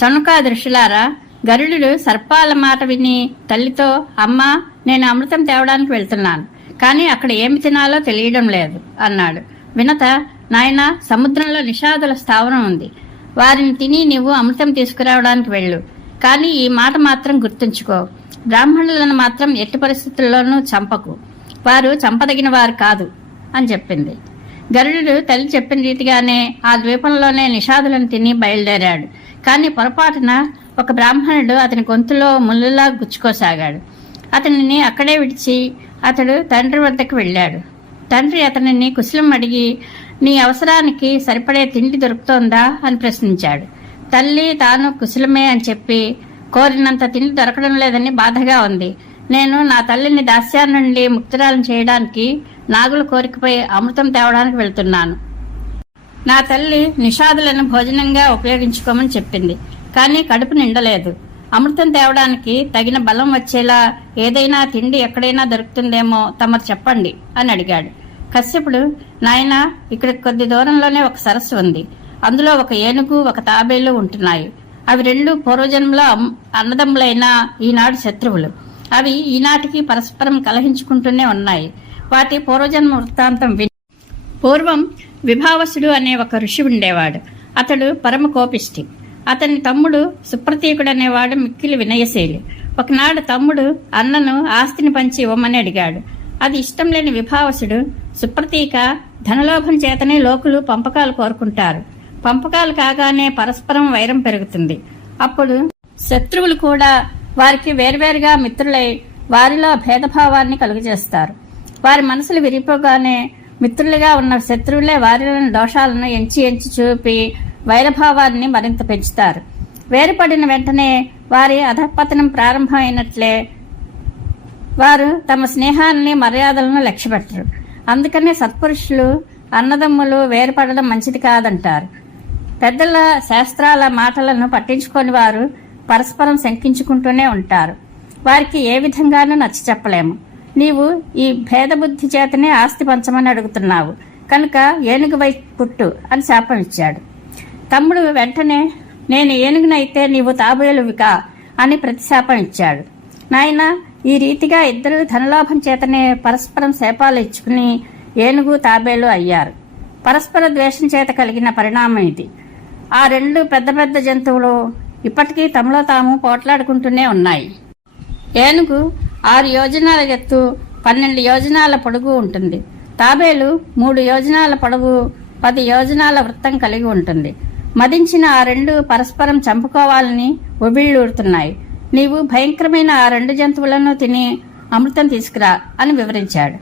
దృష్టిలారా గరుడు సర్పాల మాట విని తల్లితో అమ్మా నేను అమృతం తేవడానికి వెళ్తున్నాను కానీ అక్కడ ఏమి తినాలో తెలియడం లేదు అన్నాడు. వినత నాయన సముద్రంలో నిషాదుల స్థావరం ఉంది. వారిని తిని నీవు అమృతం తీసుకురావడానికి వెళ్ళు. కానీ ఈ మాట మాత్రం గుర్తుంచుకో. బ్రాహ్మణులను మాత్రం ఎట్టి పరిస్థితుల్లోనూ చంపకు. వారు చంపదగిన వారు కాదు అని చెప్పింది. గరుడు తల్లి చెప్పిన రీతిగానే ఆ ద్వీపంలోనే నిషాదులను తిని బయలుదేరాడు. కానీ పొరపాటున ఒక బ్రాహ్మణుడు అతని గొంతులో ముళ్ళులా గుచ్చుకోసాగాడు. అతనిని అక్కడే విడిచి అతడు తండ్రి వద్దకు వెళ్ళాడు. తండ్రి అతనిని కుశలం అడిగి నీ అవసరానికి సరిపడే తిండి దొరుకుతోందా? అని ప్రశ్నించాడు. తల్లి తాను కుశలమే అని చెప్పి కోరినంత తిండి దొరకడం లేదని బాధగా ఉంది. నేను నా తల్లిని దాస్యాన్ని నుండి ముక్తురాలను చేయడానికి నాగుల కోరికపై అమృతం తేవడానికి వెళ్తున్నాను. నా తల్లి నిషాదులను భోజనంగా ఉపయోగించుకోమని చెప్పింది. కానీ కడుపు నిండలేదు. అమృతం తేవడానికి తగిన బలం వచ్చేలా ఏదైనా తిండి ఎక్కడైనా దొరుకుతుందేమో తమరు చెప్పండి అని అడిగాడు. కశ్యపుడు నాయన ఇక్కడ కొద్ది దూరంలోనే ఒక సరస్సు ఉంది. అందులో ఒక ఏనుగు ఒక తాబేలు ఉంటున్నాయి. అవి రెండు పూర్వజన్మలో అన్నదమ్ములైన ఈనాడు శత్రువులు. అవి ఈనాటికి పరస్పరం కలహించుకుంటూనే ఉన్నాయి. వాటి పూర్వజన్మ వృత్తాంతం విని పూర్వం విభావసుడు అనే ఒక ఋషి ఉండేవాడు. అతడు పరమ కోపిష్టి. అతని తమ్ముడు సుప్రతీకుడు అనేవాడు మిక్కిలి వినయశీలి. ఒకనాడు తమ్ముడు అన్నను ఆస్తిని పంచి ఇవ్వమని అడిగాడు. అది ఇష్టం లేని విభావసుడు సుప్రతీక ధనలోభం చేతనే లోకులు పంపకాలు కోరుకుంటారు. పంపకాలు కాగానే పరస్పరం వైరం పెరుగుతుంది. అప్పుడు శత్రువులు కూడా వారికి వేర్వేరుగా మిత్రులై వారిలో భేదభావాన్ని కలుగజేస్తారు. వారి మనసులు విరిపోగానే మిత్రులుగా ఉన్న శత్రువులే వారిలోని దోషాలను ఎంచి ఎంచి చూపి వైరభావాన్ని మరింత పెంచుతారు. వేరుపడిన వెంటనే వారి అధపతనం ప్రారంభమైనట్లే వారు తమ స్నేహాన్ని మర్యాదలను లక్ష్యపెట్టరు. అందుకనే సత్పురుషులు అన్నదమ్ములు వేరుపడడం మంచిది కాదంటారు. పెద్దల శాస్త్రాల మాటలను పట్టించుకొని వారు పరస్పరం శంకించుకుంటూనే ఉంటారు. వారికి ఏ విధంగానూ నచ్చ చెప్పలేము నీవు ఈ భేదబుద్ధి చేతనే ఆస్తి పంచమని అడుగుతున్నావు. కనుక ఏనుగు వై పుట్టు అని శాపం ఇచ్చాడు. తమ్ముడు వెంటనే నేను ఏనుగునైతే నీవు తాబేలువికా అని ప్రతిశాపం ఇచ్చాడు. నాయన ఈ రీతిగా ఇద్దరు ధనలాభం చేతనే పరస్పరం శాపాలు ఇచ్చుకుని ఏనుగు తాబేలు అయ్యారు. పరస్పర ద్వేషం చేత కలిగిన పరిణామం ఇది. ఆ రెండు పెద్ద పెద్ద జంతువులు ఇప్పటికీ తమలో తాము పోట్లాడుకుంటూనే ఉన్నాయి. ఏనుగు ఆరు యోజనాల ఎత్తు పన్నెండు యోజనాల పొడుగు ఉంటుంది. తాబేలు మూడు యోజనాల పొడవు పది యోజనాల వృత్తం కలిగి ఉంటుంది. మదించిన ఆ రెండు పరస్పరం చంపుకోవాలని ఉబిళ్ళూరుతున్నాయి. నీవు భయంకరమైన ఆ రెండు జంతువులను తిని అమృతం తీసుకురా అని వివరించాడు.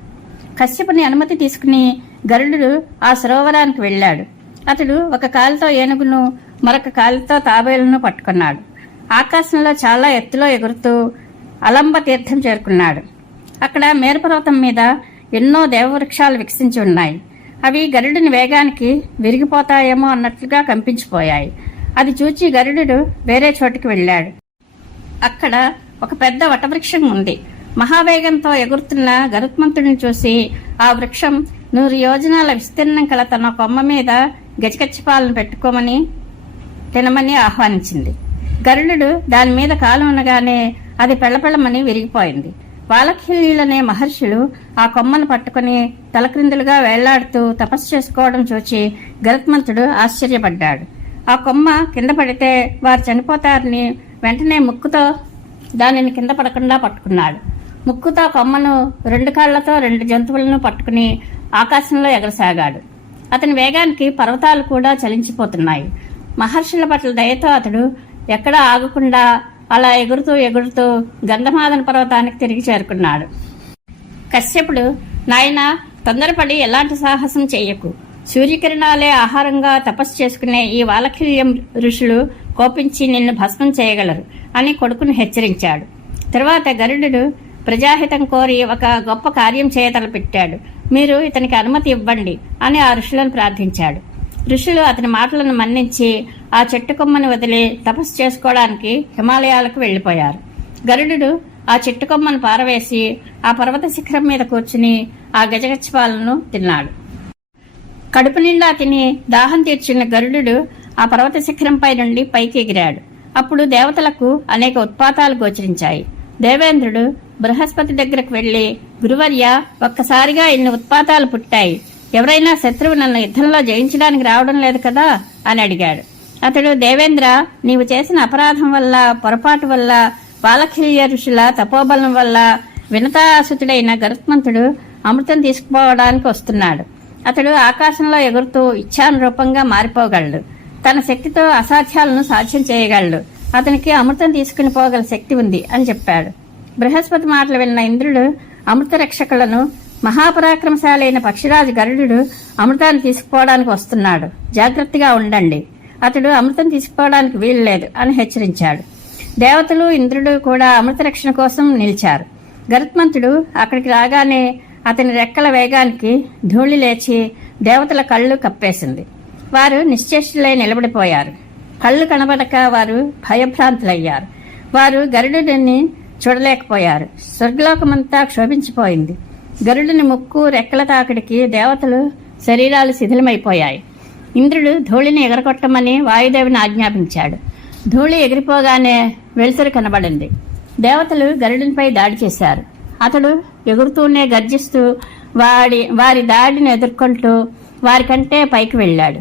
కశ్యపుని అనుమతి తీసుకుని గరుడు ఆ సరోవరానికి వెళ్ళాడు. అతడు ఒక కాలుతో ఏనుగును మరొక కాలుతో తాబేలును పట్టుకున్నాడు. ఆకాశంలో చాలా ఎత్తులో ఎగురుతూ అలంబ తీర్థం చేరుకున్నాడు. అక్కడ మేరుపర్వతం మీద ఎన్నో దేవవృక్షాలు వికసించి ఉన్నాయి. అవి గరుడిని వేగానికి విరిగిపోతాయేమో అన్నట్లుగా కంపించిపోయాయి. అది చూచి గరుడు వేరే చోటికి వెళ్ళాడు. అక్కడ ఒక పెద్ద వటవృక్షం ఉంది. మహావేగంతో ఎగురుతున్న గరుత్మంతుడిని చూసి ఆ వృక్షం నూరు యోజనాల విస్తీర్ణం కల తన కొమ్మ మీద గజకచ్చిపాలను పెట్టుకోమని తినమని ఆహ్వానించింది. గరుడు దాని మీద కాలు ఉండగానే అది పెళ్ళపెళ్ళమని విరిగిపోయింది. వాలఖిల్యులనే మహర్షులు ఆ కొమ్మను పట్టుకుని తలక్రిందులుగా వేళ్ళాడుతూ తపస్సు చేసుకోవడం చూచి గరుత్మంతుడు ఆశ్చర్యపడ్డాడు. ఆ కొమ్మ కింద పడితే వారు చనిపోతారని వెంటనే ముక్కుతో దానిని కింద పడకుండా పట్టుకున్నాడు. ముక్కుతో కొమ్మను రెండు కాళ్ళతో రెండు జంతువులను పట్టుకుని ఆకాశంలో ఎగరసాగాడు. అతని వేగానికి పర్వతాలు కూడా చలించిపోతున్నాయి. మహర్షుల పట్ల దయతో అతడు ఎక్కడా ఆగకుండా అలా ఎగురుతూ ఎగురుతూ గంధమాదన పర్వతానికి తిరిగి చేరుకున్నాడు. కశ్యపుడు నాయన తొందరపడి ఎలాంటి సాహసం చేయకు. సూర్యకిరణాలే ఆహారంగా తపస్సు చేసుకునే ఈ వాలఖిల్యం ఋషులు కోపించి నిన్ను భస్మం చేయగలరు అని కొడుకును హెచ్చరించాడు. తరువాత గరుడు ప్రజాహితం కోరి ఒక గొప్ప కార్యం చేయతలపెట్టాడు. మీరు ఇతనికి అనుమతి ఇవ్వండి అని ఆ ఋషులను ప్రార్థించాడు. ఋషులు అతని మాటలను మన్నించి ఆ చెట్టు కొమ్మని వదిలి తపస్సు చేసుకోవడానికి హిమాలయాలకు వెళ్ళిపోయారు. గరుడు ఆ చెట్టు కొమ్మను పారవేసి ఆ పర్వత శిఖరం మీద కూర్చుని ఆ గజగచ్చపాలను తిన్నాడు. కడుపు నిండా తిని దాహం తీర్చిన గరుడు ఆ పర్వత శిఖరంపై నుండి పైకి ఎగిరాడు. అప్పుడు దేవతలకు అనేక ఉత్పాతాలు గోచరించాయి. దేవేంద్రుడు బృహస్పతి దగ్గరకు వెళ్ళి గురువర్య ఒక్కసారిగా ఇన్ని ఉత్పాతాలు పుట్టాయి? ఎవరైనా శత్రువు నన్ను యుద్ధంలో జయించడానికి రావడం లేదు కదా? అని అడిగాడు. అతడు దేవేంద్ర నీవు చేసిన అపరాధం వల్ల పొరపాటు వల్ల బాలఖిల్య ఋషుల తపోబలం వల్ల వినతాసుతుడైన గరుత్మంతుడు అమృతం తీసుకుపోవడానికి వస్తున్నాడు. అతడు ఆకాశంలో ఎగురుతూ ఇచ్ఛానురూపంగా మారిపోగలడు. తన శక్తితో అసాధ్యాలను సాధ్యం చేయగలడు. అతనికి అమృతం తీసుకుని పోగల శక్తి ఉంది అని చెప్పాడు. బృహస్పతి మాటలు విన్న ఇంద్రుడు అమృత రక్షకులను మహాపరాక్రమశాలైన పక్షిరాజు గరుడు అమృతాన్ని తీసుకుపోవడానికి వస్తున్నాడు. జాగ్రత్తగా ఉండండి. అతడు అమృతం తీసుకుపోవడానికి వీలు లేదు అని హెచ్చరించాడు. దేవతలు ఇంద్రుడు కూడా అమృత రక్షణ కోసం నిలిచారు. గరుత్మంతుడు అక్కడికి రాగానే అతని రెక్కల వేగానికి ధూళి లేచి దేవతల కళ్ళు కప్పేసింది. వారు నిశ్చేష్టులై నిలబడిపోయారు. కళ్ళు కనబడక వారు భయభ్రాంతులయ్యారు. వారు గరుడుని చూడలేకపోయారు. స్వర్గలోకమంతా క్షోభించిపోయింది. గరుడుని ముక్కు రెక్కల తాకిడికి దేవతలు శరీరాలు శిథిలమైపోయాయి. ఇంద్రుడు ధూళిని ఎగరగొట్టమని వాయుదేవుని ఆజ్ఞాపించాడు. ధూళి ఎగిరిపోగానే వెలుతురు కనబడింది. దేవతలు గరుడునిపై దాడి చేశారు. అతడు ఎగురుతూనే గర్జిస్తూ వాడి వారి దాడిని ఎదుర్కొంటూ వారికంటే పైకి వెళ్ళాడు.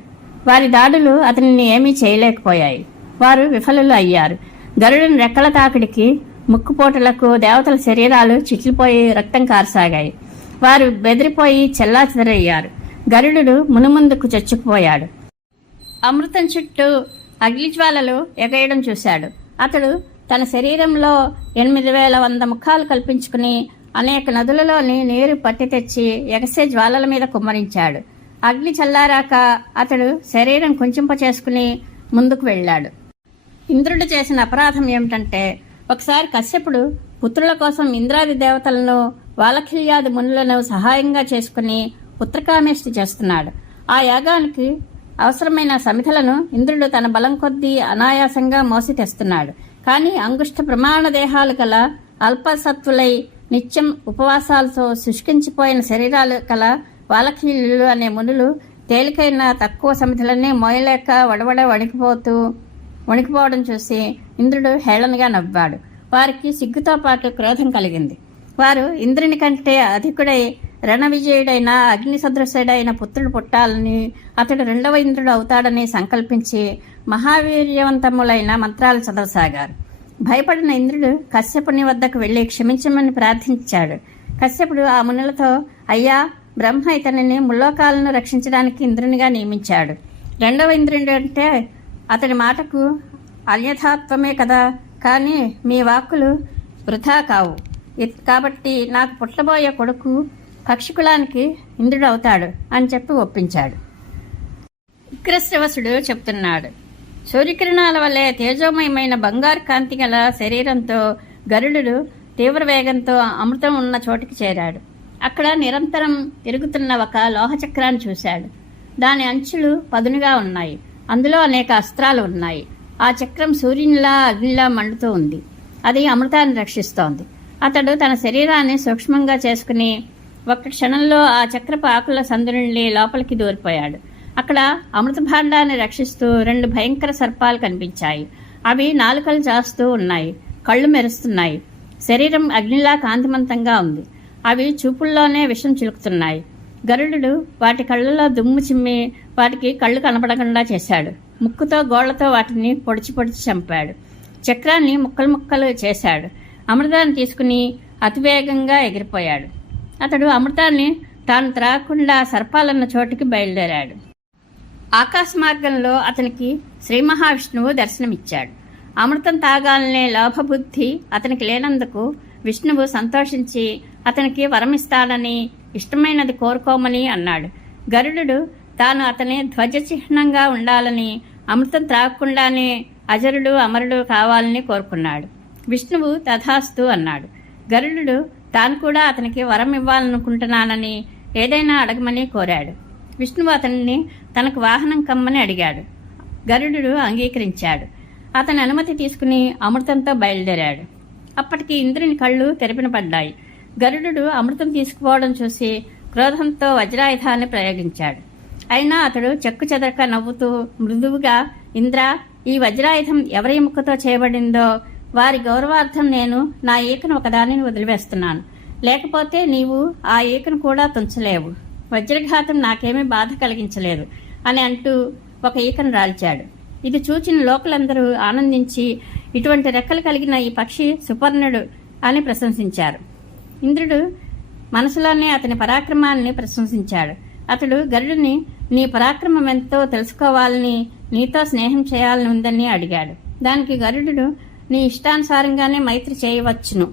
వారి దాడులు అతనిని ఏమీ చేయలేకపోయాయి. వారు విఫలులు అయ్యారు. గరుడుని రెక్కల తాకిడికి ముక్కుపోటలకు దేవతల శరీరాలు చిట్లిపోయి రక్తం కారసాగాయి. వారు బెదిరిపోయి చెల్లాచెదరయ్యారు. గరుడు మునుముందుకు చచ్చుకుపోయాడు అమృతం చుట్టూ అగ్నిజ్వాలలు ఎగయడం చూశాడు. అతడు తన శరీరంలో ఎనిమిది వేల వంద ముఖాలు కల్పించుకుని అనేక నదులలోని నీరు పట్టి తెచ్చి ఎగసే జ్వాలల మీద కుమ్మరించాడు. అగ్ని చల్లారాక అతడు శరీరం కుంచింప చేసుకుని ముందుకు వెళ్ళాడు. ఇంద్రుడు చేసిన అపరాధం ఏమిటంటే ఒకసారి కశ్యపుడు పుత్రుల కోసం ఇంద్రాది దేవతలను వాలఖిల్యాది మునులను సహాయంగా చేసుకుని పుత్రకామేష్టి చేస్తున్నాడు. ఆ యాగానికి అవసరమైన సమిధలను ఇంద్రుడు తన బలం కొద్దీ అనాయాసంగా మోసి తెస్తున్నాడు కానీ అంగుష్ట ప్రమాణ దేహాలు గల అల్పసత్వులై నిత్యం ఉపవాసాలతో శుష్కించిపోయిన శరీరాలు కల వాలఖీలు అనే మునులు తేలికైన తక్కువ సమిధులన్నీ మోయలేక వడవడ వణికిపోతూ వణికిపోవడం చూసి ఇంద్రుడు హేళనగా నవ్వాడు. వారికి సిగ్గుతో పాటు క్రోధం కలిగింది. వారు ఇంద్రుని కంటే అధికుడై రణవిజయుడైన అగ్ని సదృశుడైన పుత్రుడు పుట్టాలని అతడు రెండవ ఇంద్రుడు అవుతాడని సంకల్పించి మహావీర్యవంతములైన మంత్రాలు చదవసాగారు. భయపడిన ఇంద్రుడు కశ్యపుని వద్దకు వెళ్ళి క్షమించమని ప్రార్థించాడు. కశ్యపుడు ఆ మునులతో అయ్యా బ్రహ్మ ఇతనిని ముల్లోకాలను రక్షించడానికి ఇంద్రునిగా నియమించాడు. రెండవ ఇంద్రుడు అంటే అతడి మాటకు అన్యథాత్వమే కదా కానీ మీ వాక్కులు వృథా కావు. కాబట్టి నాకు పుట్టబోయే కొడుకు పక్షికులానికి ఇంద్రుడు అవుతాడు అని చెప్పి ఒప్పించాడు. ఉగ్రశ్రవసుడు చెప్తున్నాడు. సూర్యకిరణాల వల్లే తేజోమయమైన బంగారు కాంతి గల శరీరంతో గరుడు తీవ్ర వేగంతో అమృతం ఉన్న చోటికి చేరాడు. అక్కడ నిరంతరం తిరుగుతున్న ఒక లోహచక్రాన్ని చూశాడు. దాని అంచులు పదునుగా ఉన్నాయి. అందులో అనేక అస్త్రాలు ఉన్నాయి. ఆ చక్రం సూర్యునిలా అగ్నిలా మండుతూ ఉంది. అది అమృతాన్ని రక్షిస్తోంది. అతడు తన శరీరాన్ని సూక్ష్మంగా చేసుకుని ఒక్క క్షణంలో ఆ చక్రపు ఆకుల సందు నుండి లోపలికి దూరిపోయాడు. అక్కడ అమృత భాండాన్ని రక్షిస్తూ రెండు భయంకర సర్పాలు కనిపించాయి. అవి నాలుకలు చాస్తూ ఉన్నాయి. కళ్ళు మెరుస్తున్నాయి. శరీరం అగ్నిలా కాంతిమంతంగా ఉంది. అవి చూపుల్లోనే విషం చిలుకుతున్నాయి. గరుడు వాటి కళ్ళలో దుమ్ము చిమ్మి వాటికి కళ్ళు కనపడకుండా చేశాడు. ముక్కుతో గోళ్ళతో వాటిని పొడిచి పొడిచి చంపాడు. చక్రాన్ని ముక్కలు ముక్కలు చేశాడు. అమృతాన్ని తీసుకుని అతివేగంగా ఎగిరిపోయాడు. అతడు అమృతాన్ని తాను త్రాకుండా సర్పాలన్న చోటుకి బయలుదేరాడు. ఆకాశ మార్గంలో అతనికి శ్రీ మహావిష్ణువు దర్శనమిచ్చాడు. అమృతం తాగాలనే లోభబుద్ధి అతనికి లేనందుకు విష్ణువు సంతోషించి అతనికి వరమిస్తాడని ఇష్టమైనది కోరుకోమని అన్నాడు. గరుడు తాను అతని ధ్వజ చిహ్నంగా ఉండాలని అమృతం త్రాగకుండానే అజరుడు అమరుడు కావాలని కోరుకున్నాడు. విష్ణువు తథాస్తు అన్నాడు. గరుడు తాను కూడా అతనికి వరం ఇవ్వాలనుకుంటున్నానని ఏదైనా అడగమని కోరాడు. విష్ణువు అతనిని తనకు వాహనం కమ్మని అడిగాడు. గరుడు అంగీకరించాడు. అతని అనుమతి తీసుకుని అమృతంతో బయలుదేరాడు. అప్పటికి ఇంద్రుని కళ్ళు తెరిపిన పడ్డాయి. గరుడు అమృతం తీసుకుపోవడం చూసి క్రోధంతో వజ్రాయుధాన్ని ప్రయోగించాడు. అయినా అతడు చెక్కు చెదరక నవ్వుతూ మృదువుగా ఇంద్ర ఈ వజ్రాయుధం ఎవరి ముక్కతో చేయబడిందో వారి గౌరవార్థం నేను నా ఈకను ఒకదానిని వదిలివేస్తున్నాను. లేకపోతే నీవు ఆ ఈకను కూడా తుంచలేవు. వజ్రఘాతం నాకేమీ బాధ కలిగించలేదు అని అంటూ ఒక ఈకను రాల్చాడు. ఇది చూచిన లోకలందరూ ఆనందించి ఇటువంటి రెక్కలు కలిగిన ఈ పక్షి సుపర్ణుడు అని ప్రశంసించారు. ఇంద్రుడు మనసులోనే అతని పరాక్రమాన్ని ప్రశంసించాడు. అతడు గరుడిని నీ పరాక్రమం ఎంతో తెలుసుకోవాలని నీతో స్నేహం చేయాలని ఉందని అడిగాడు. దానికి గరుడు నీ ఇష్టానుసారంగానే మైత్రి చేయవచ్చును.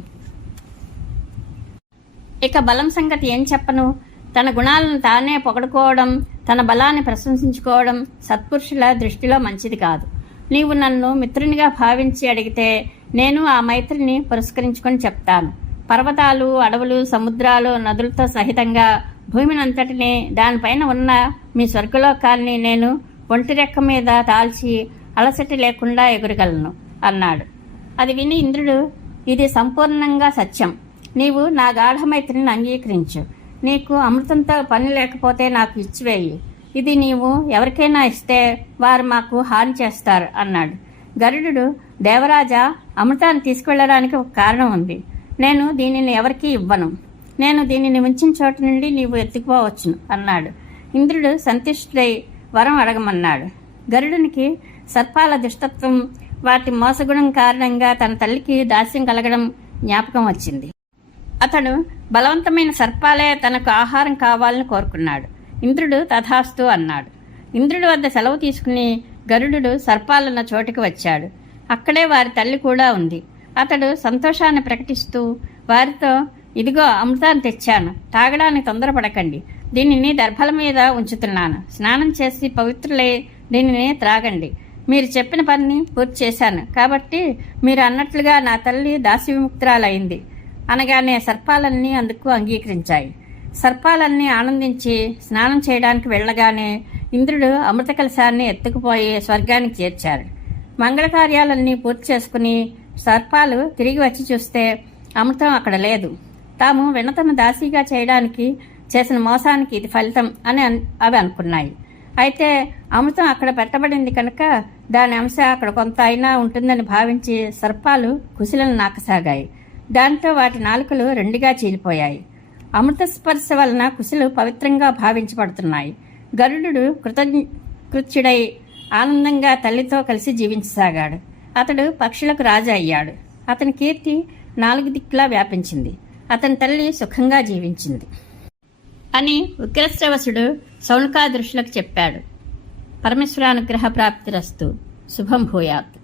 ఇక బలం సంగతి ఏం చెప్పను? తన గుణాలను తానే పొగడుకోవడం తన బలాన్ని ప్రశంసించుకోవడం సత్పురుషుల దృష్టిలో మంచిది కాదు. నీవు నన్ను మిత్రునిగా భావించి అడిగితే నేను ఆ మైత్రిని పురస్కరించుకొని చెప్తాను. పర్వతాలు అడవులు సముద్రాలు నదులతో సహితంగా భూమినంతటిని దానిపైన ఉన్న మీ స్వర్గలోకాన్ని నేను ఒంటి రెక్క మీద తాల్చి అలసటి లేకుండా ఎగురగలను అన్నాడు. అది విని ఇంద్రుడు ఇది సంపూర్ణంగా సత్యం. నీవు నా గాఢమైత్రిని అంగీకరించు. నీకు అమృతంతో పని లేకపోతే నాకు ఇచ్చివేయి. ఇది నీవు ఎవరికైనా ఇస్తే వారు మాకు హాని చేస్తారు అన్నాడు. గరుడు దేవరాజా అమృతాన్ని తీసుకువెళ్ళడానికి ఒక కారణం ఉంది. నేను దీనిని ఎవరికీ ఇవ్వను. నేను దీనిని ఉంచిన చోట నుండి నీవు ఎత్తుకుపోవచ్చును అన్నాడు. ఇంద్రుడు సంతుష్టుడై వరం అడగమన్నాడు. గరుడునికి సర్పాల దుష్టత్వం వాటి మోసగుణం కారణంగా తన తల్లికి దాస్యం కలగడం జ్ఞాపకం వచ్చింది. అతడు బలవంతమైన సర్పాలే తనకు ఆహారం కావాలని కోరుకున్నాడు. ఇంద్రుడు తథాస్తు అన్నాడు. ఇంద్రుడి వద్ద సెలవు తీసుకుని గరుడు సర్పాలున్న చోటుకి వచ్చాడు. అక్కడే వారి తల్లి కూడా ఉంది. అతడు సంతోషాన్ని ప్రకటిస్తూ వారితో ఇదిగో అమృతాన్ని తెచ్చాను. తాగడానికి తొందరపడకండి. దీనిని దర్భల మీద ఉంచుతున్నాను. స్నానం చేసి పవిత్రులై దీనిని త్రాగండి. మీరు చెప్పిన పని పూర్తి చేశాను. కాబట్టి మీరు అన్నట్లుగా నా తల్లి దాసి విముక్తురాలైంది. అనగానే సర్పాలన్నీ అందుకు అంగీకరించాయి. సర్పాలన్నీ ఆనందించి స్నానం చేయడానికి వెళ్ళగానే ఇంద్రుడు అమృత కలశాన్ని ఎత్తుకుపోయి స్వర్గానికి చేర్చారు. మంగళ కార్యాలన్నీ పూర్తి చేసుకుని సర్పాలు తిరిగి వచ్చి చూస్తే అమృతం అక్కడ లేదు. తాము వినతను దాసీగా చేయడానికి చేసిన మోసానికి ఇది ఫలితం అని అవి అనుకున్నాయి. అయితే అమృతం అక్కడ పెట్టబడింది కనుక దాని అంశ అక్కడ కొంత అయినా ఉంటుందని భావించి సర్పాలు కుశలను నాకసాగాయి. దాంతో వాటి నాలుకలు రెండుగా చీలిపోయాయి. అమృత స్పర్శ వలన కుశలు పవిత్రంగా భావించబడుతున్నాయి. గరుడు కృతజ్ఞ కృత్యుడై ఆనందంగా తల్లితో కలిసి జీవించసాగాడు. అతడు పక్షులకు రాజు అయ్యాడు. అతని కీర్తి నాలుగు దిక్కులా వ్యాపించింది. అతని తల్లి సుఖంగా జీవించింది. అని ఉగ్రశ్రవసుడు సౌనకాదృశులకు చెప్పాడు. పరమేశ్వరానుగ్రహ ప్రాప్తిరస్తు. శుభం భూయాత్.